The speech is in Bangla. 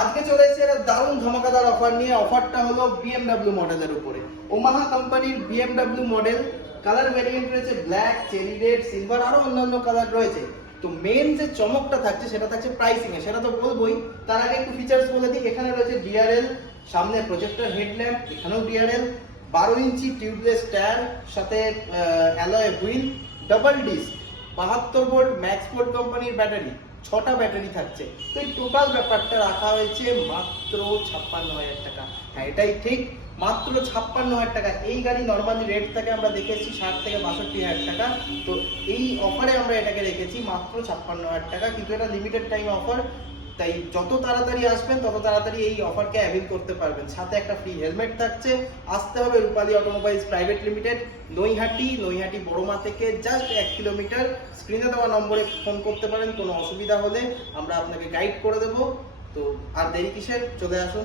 আজকে চলে এসেছে একটা দারুণ ধামাকাদার অফার নিয়ে। অফারটা হলো BMW মডেলের উপরে। ওমাহা কোম্পানির BMW মডেল, কালার ভেরিয়েন্ট রয়েছে ব্ল্যাক, চেরি রেড, সিলভার, আরো অন্যান্য কালার রয়েছে। তো মেন যে চমকটা থাকছে সেটা থাকছে প্রাইসিং এ, সেটা তো বলবোই। তার আগে একটু ফিচার্স বলে দিই। এখানে রয়েছে ডিআরএল, সামনে প্রজেক্টর হেডল্যাম্প, এখানেও ডিআরএল, 12 ইঞ্চি টিউবলেস টায়ার, সাথে alloy wheel, double disc, 72 volt Maxford কোম্পানির ব্যাটারি, 6টা ব্যাটারি থাকছে। তো এই টোটাল ব্যাপারটা রাখা হয়েছে মাত্র 56,000 টাকা। হ্যাঁ, এটাই ঠিক, মাত্র 56,000 টাকা। এই গাড়ি নর্মালি রেট থাকে আমরা দেখেছি 60 থেকে 62,000 টাকা। তো এই অফারে আমরা এটাকে রেখেছি মাত্র 56,000 টাকা। কিন্তু এটা লিমিটেড টাইম অফার, তাই যত তাড়াতাড়ি আসবেন তত তাড়াতাড়ি এই অফারকে অ্যাভেল করতে পারবেন। সাথে একটা ফ্রি হেলমেট থাকছে। আসতে হবে রূপালী অটোমোবাইলস প্রাইভেট লিমিটেড, নৈহাটি বড়মা থেকে জাস্ট 1 কিলোমিটার। স্ক্রিনে দেওয়া নম্বরে ফোন করতে পারেন, কোনো অসুবিধা হলে আমরা আপনাকে গাইড করে দেবো। তো আর দেরি কিসের, চলে আসুন।